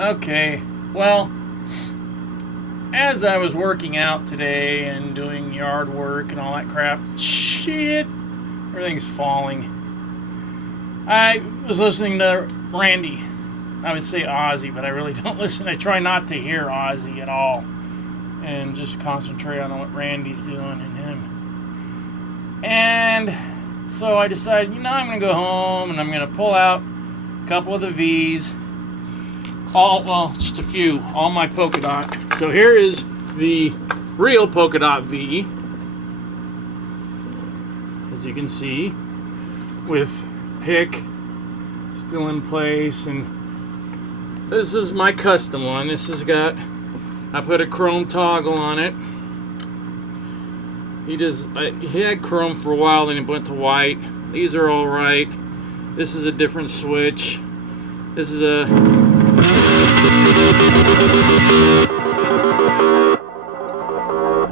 Okay, well, as I was working out today and doing yard work and all that crap, shit, everything's falling. I was listening to Randy. I would say Ozzy, but I really don't listen. I try not to hear Ozzy at all and just concentrate on what Randy's doing and him. And so I decided, I'm going to go home and I'm going to pull out a couple of the V's. Just a few. All my polka dot. So here is the real polka dot V, as you can see, with pick still in place, and this is my custom one. This has got, I put a chrome toggle on it. He had chrome for a while, then it went to white. These are all right. This is a different switch. This is a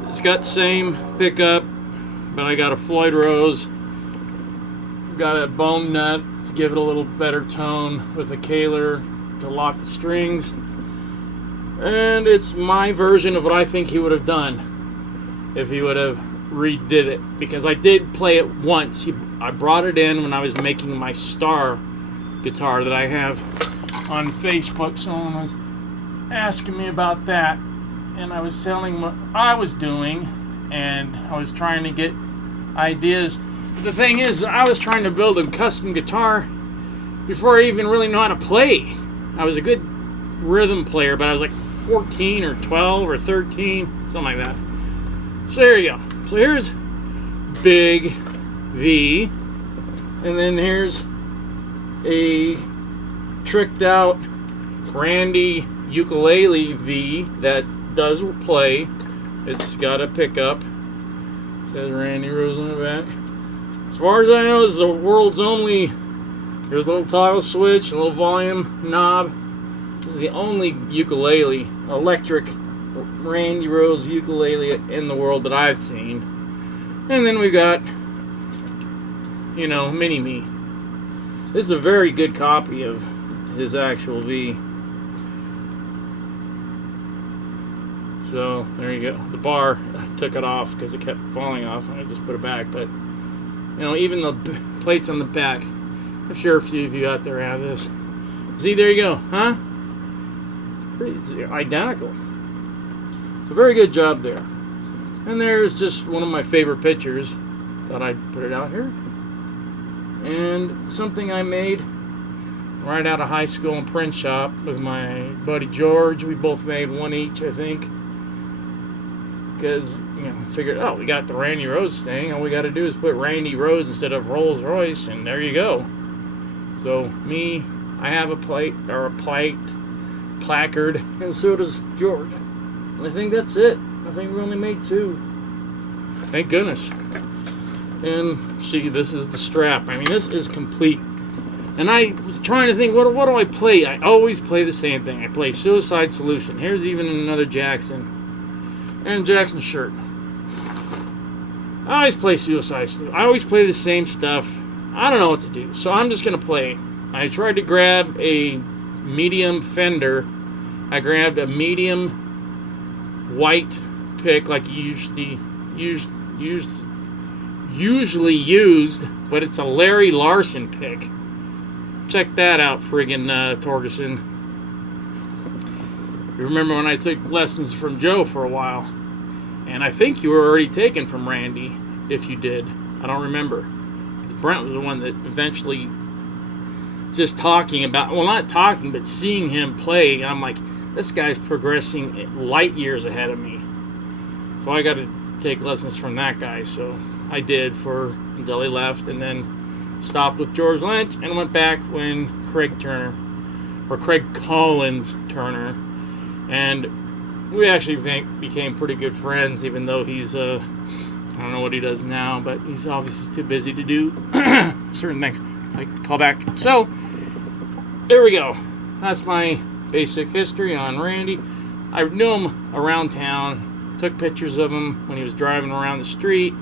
it's got the same pickup, but I got a Floyd Rose. Got a bone nut to give it a little better tone with a Kaler to lock the strings. And it's my version of what I think he would have done if he would have redid it, because I did play it once. I brought it in when I was making my Star guitar that I have on Facebook. Someone was asking me about that, and I was telling what I was doing, and I was trying to get ideas. But the thing is, I was trying to build a custom guitar before I even really know how to play. I was a good rhythm player, but I was like 14 or 12 or 13, something like that. So there you go. So here's Big V, and then here's a tricked out Randy ukulele V that does play. It's got a pickup. It says Randy Rhoads on the back. As far as I know, this is the world's only. There's a little toggle switch, a little volume knob. This is the only ukulele, electric Randy Rhoads ukulele in the world that I've seen. And then we've got, Mini Me. This is a very good copy of his actual V. So there you go. The bar, I took it off because it kept falling off, and I just put it back. But even the plates on the back, I'm sure a few of you out there have this. See, there you go, huh? It's identical. So very good job there. And there's just one of my favorite pictures. Thought I'd put it out here. And something I made right out of high school and print shop with my buddy George. We both made one each, I think. Because, figured, we got the Randy Rhoads thing. All we got to do is put Randy Rhoads instead of Rolls Royce, and there you go. So, I have a placard, and so does George. And I think that's it. I think we only made 2. Thank goodness. And see, this is the strap. This is complete. And I was trying to think, what do I play? I always play the same thing. I play Suicide Solution. Here's even another Jackson. And Jackson shirt. I always play Suicide Solution. I always play the same stuff. I don't know what to do. So I'm just going to play. I tried to grab a medium Fender. I grabbed a medium white pick like you usually used, but it's a Larry Larson pick. Check that out, friggin' Torgerson. You remember when I took lessons from Joe for a while, and I think you were already taken from Randy. If you did, I don't remember. Brent was the one that eventually just talking about, well, not talking, but seeing him play, and I'm like, this guy's progressing light years ahead of me. So I got to take lessons from that guy. So I did until he left, and then stopped with George Lynch and went back when Craig Collins Turner, and we actually became pretty good friends, even though he's I don't know what he does now, but he's obviously too busy to do certain things like call back. So there we go. That's my basic history on Randy. I knew him around town, took pictures of him when he was driving around the street,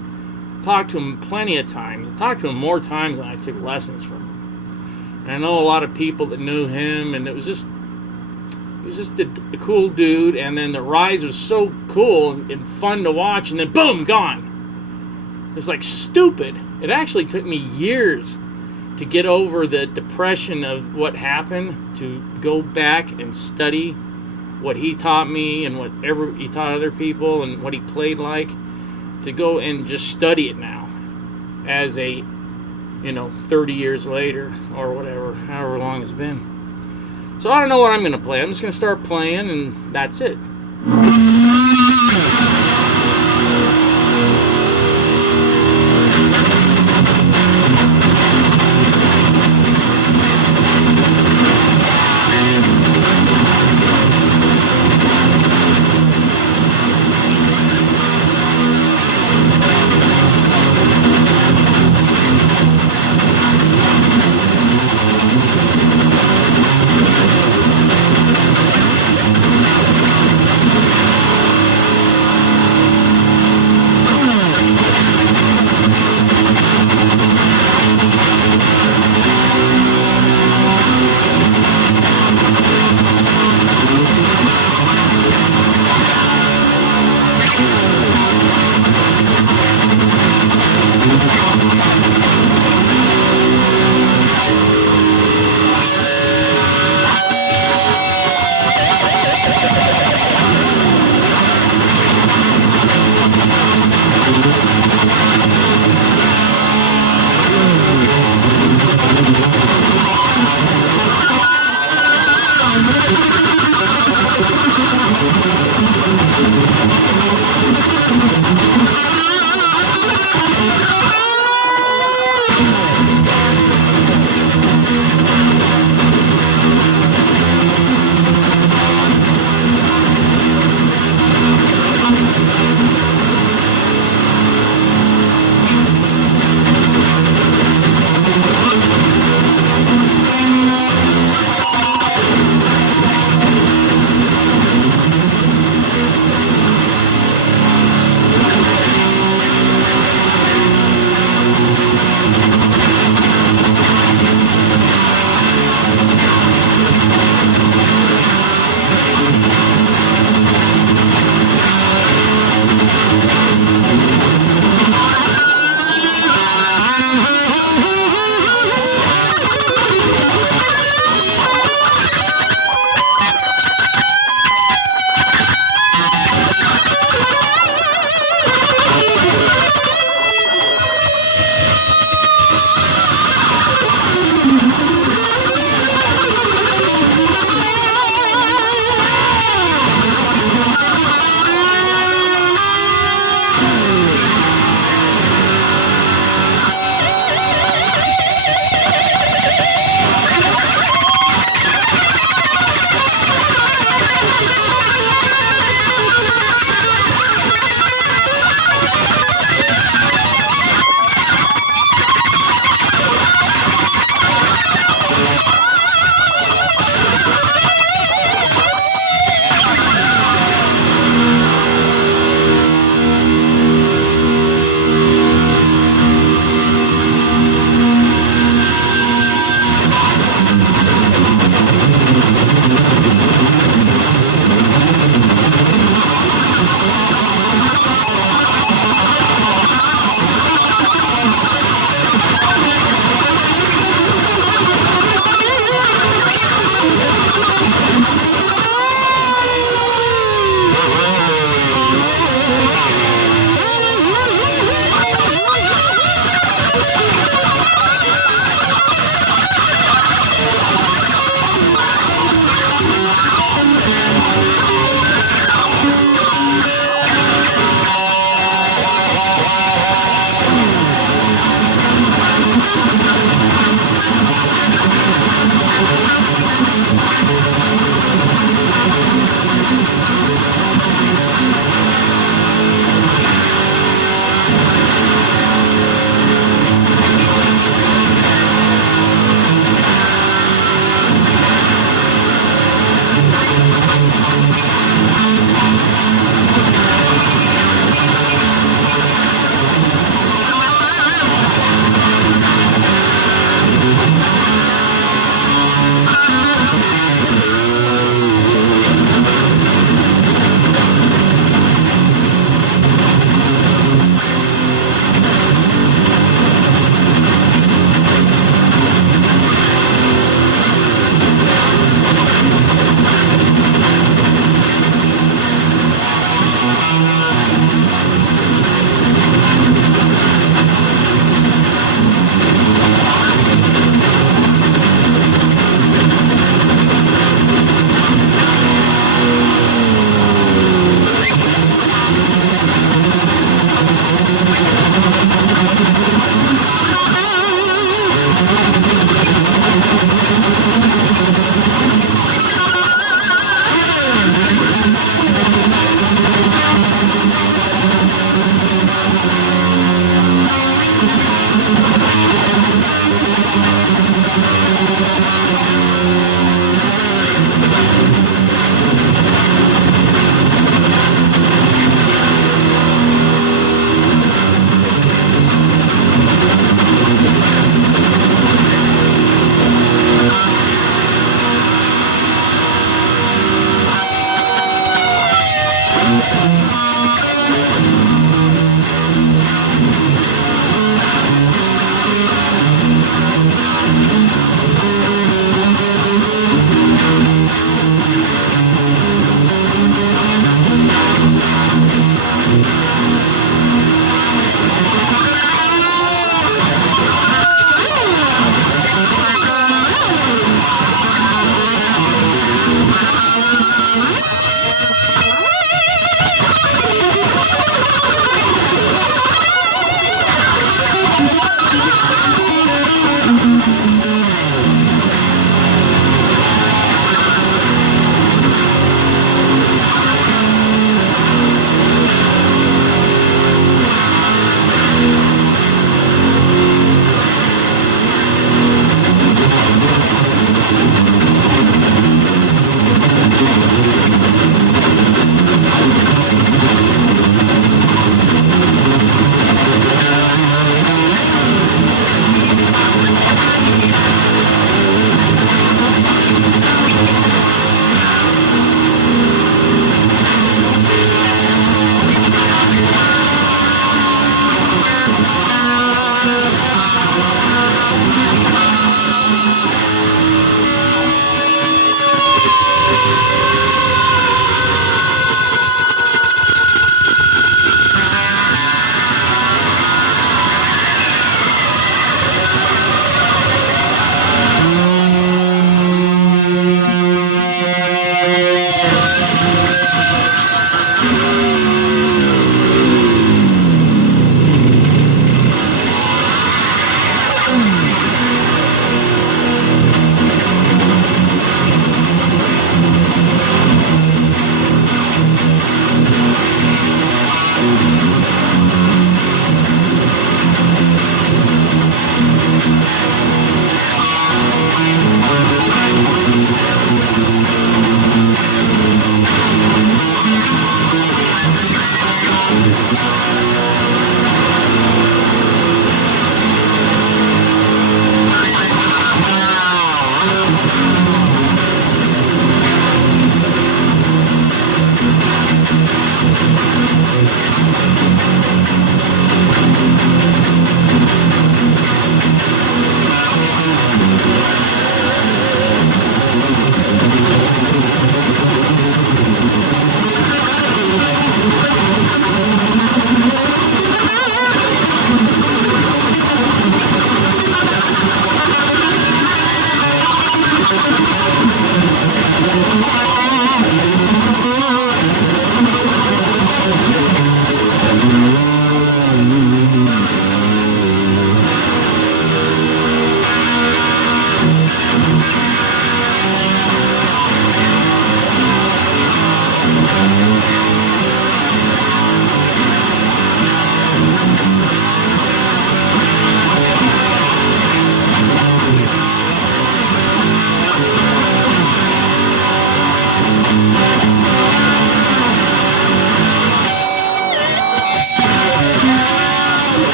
talked to him plenty of times. I talked to him more times than I took lessons from him. And I know a lot of people that knew him, and it was just He was just a cool dude, and then the rise was so cool and fun to watch, and then boom, gone. It's like stupid. It actually took me years to get over the depression of what happened, to go back and study what he taught me and whatever he taught other people and what he played like, to go and just study it now as a, 30 years later or whatever, however long it's been. So I don't know what I'm going to play. I'm just going to start playing, and that's it.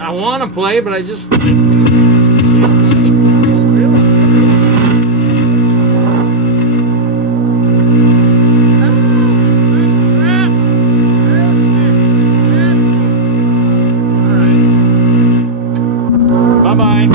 I want to play, but I just can't play. I don't feel it. I'm trapped. Help me. Help me. All right. Bye-bye.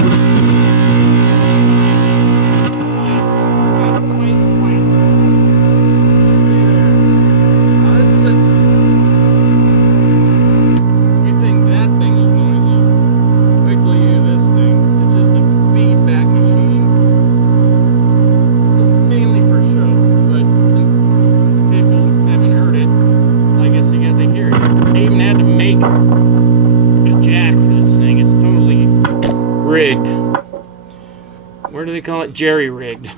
Rigged. Where do they call it? Jerry-rigged.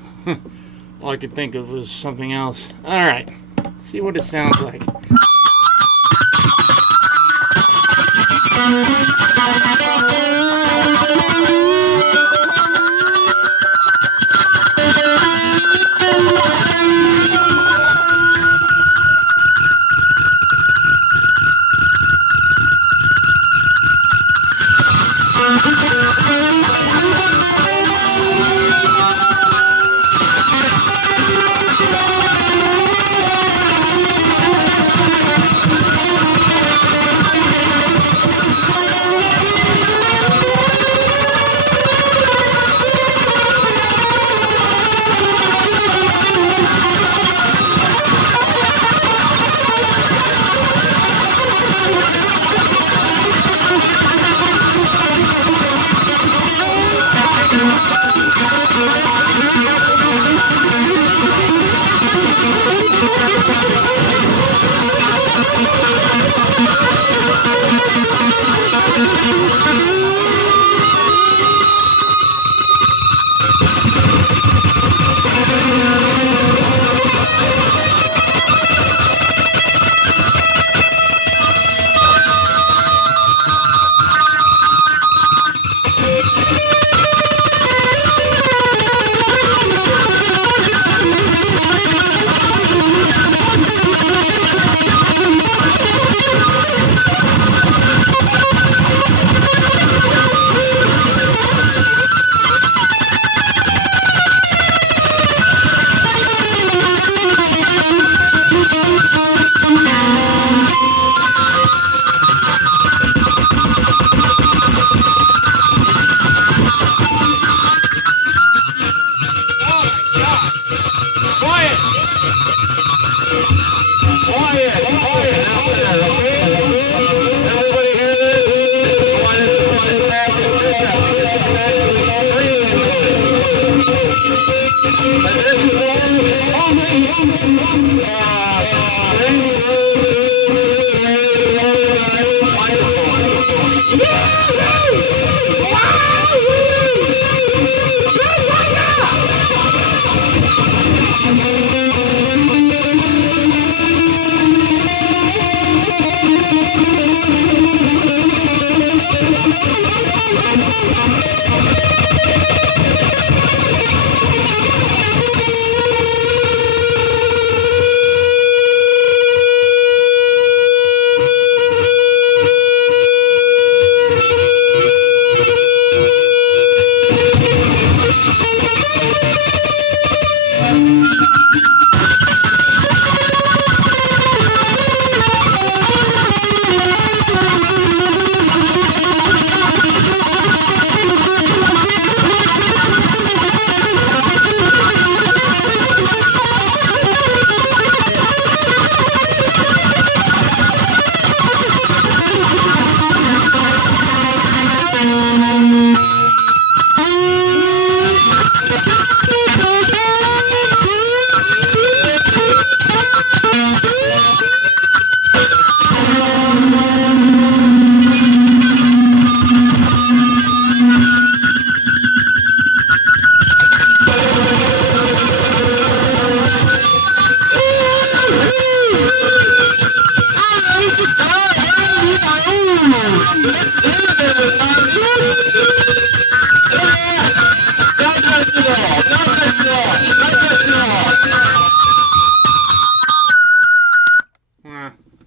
All I could think of was something else. Alright. See what it sounds like.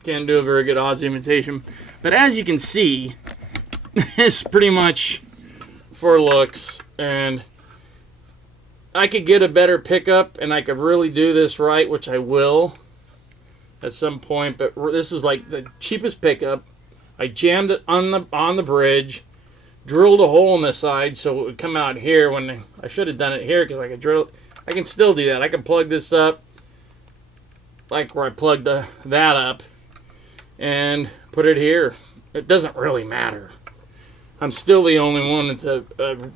Can't do a very good Oz imitation. But as you can see, is pretty much for looks, and I could get a better pickup and I could really do this right, which I will at some point, but this is like the cheapest pickup. I jammed it on the bridge, drilled a hole in the side so it would come out here when I should have done it here because I could drill. I can still do that. I can plug this up like where I plugged that up and put it here. It doesn't really matter. I'm still the only one with a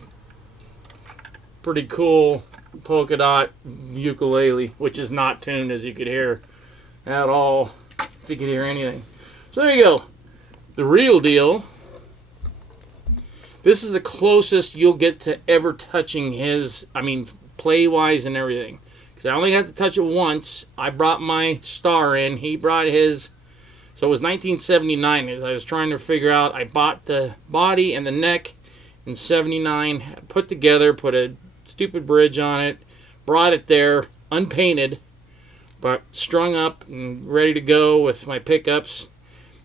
pretty cool polka dot ukulele, which is not tuned, as you could hear at all, if you could hear anything. So there you go. The real deal. This is the closest you'll get to ever touching his, I mean, play-wise and everything. Because I only had to touch it once. I brought my star in. He brought his. So it was 1979. As I was trying to figure out, I bought the body and the neck in 79. Put together, put a stupid bridge on it. Brought it there, unpainted, but strung up and ready to go with my pickups.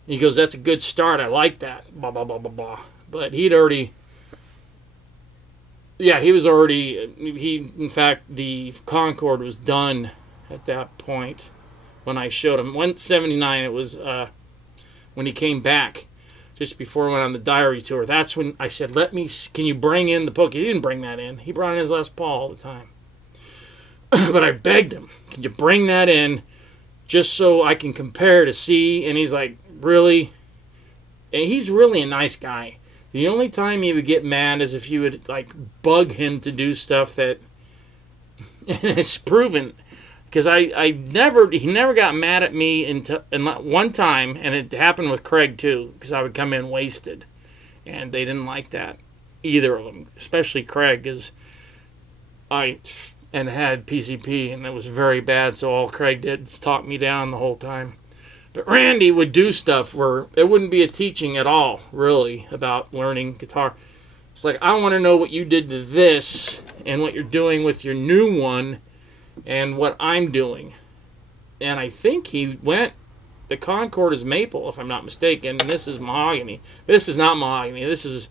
He goes, that's a good start. I like that. Blah, blah, blah, blah, blah. But he'd already... Yeah, he was already... In fact, the Concorde was done at that point when I showed him. 179, it was when he came back, just before I went on the diary tour. That's when I said, can you bring in the polka? He didn't bring that in. He brought in his Les Paul all the time. But I begged him, can you bring that in just so I can compare to see? And he's like, really? And he's really a nice guy. The only time he would get mad is if you would like bug him to do stuff that it's proven. Because he never got mad at me until one time, and it happened with Craig too, because I would come in wasted. And they didn't like that, either of them, especially Craig, because I had PCP, and it was very bad, so all Craig did was talk me down the whole time. But Randy would do stuff where it wouldn't be a teaching at all, really, about learning guitar. It's like, I want to know what you did to this, and what you're doing with your new one, and what I'm doing. And I think he went, the Concorde is maple, if I'm not mistaken, and this is mahogany. This is not mahogany. This is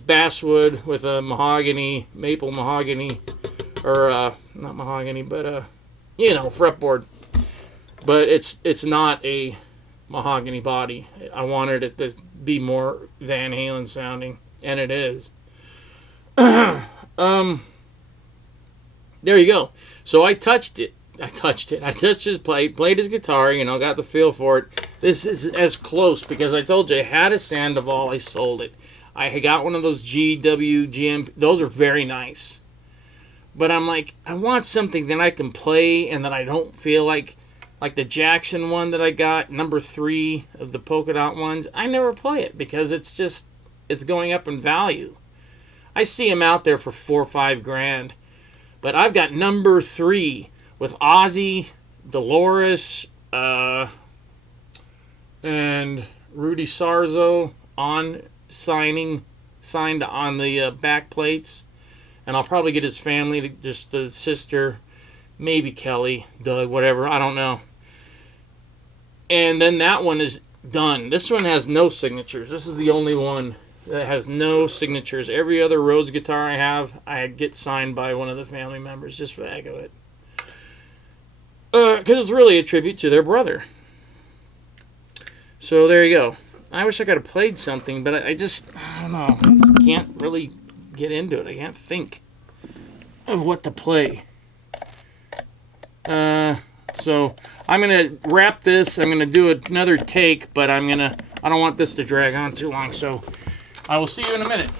basswood with a mahogany, maple mahogany, or not mahogany, but fretboard. But it's not a mahogany body. I wanted it to be more Van Halen sounding, and it is. There you go. So I touched it. I touched his plate, played his guitar, got the feel for it. This is as close, because I told you I had a Sandoval, I sold it. I got one of those GM. Those are very nice. But I'm like, I want something that I can play and that I don't feel like the Jackson one that I got, number 3 of the polka dot ones. I never play it because it's going up in value. I see them out there for $4 or $5 grand. But I've got number 3 with Ozzy, Dolores, and Rudy Sarzo signed on the back plates. And I'll probably get his family, just the sister, maybe Kelly, Doug, whatever, I don't know. And then that one is done. This one has no signatures. This is the only one that has no signatures. Every other Rhoads guitar I have, I get signed by one of the family members, just for the heck of it. Because it's really a tribute to their brother. So there you go. I wish I could have played something, but I don't know. I just can't really get into it. I can't think of what to play. So I'm going to wrap this. I'm going to do another take, but I don't want this to drag on too long. So I will see you in a minute.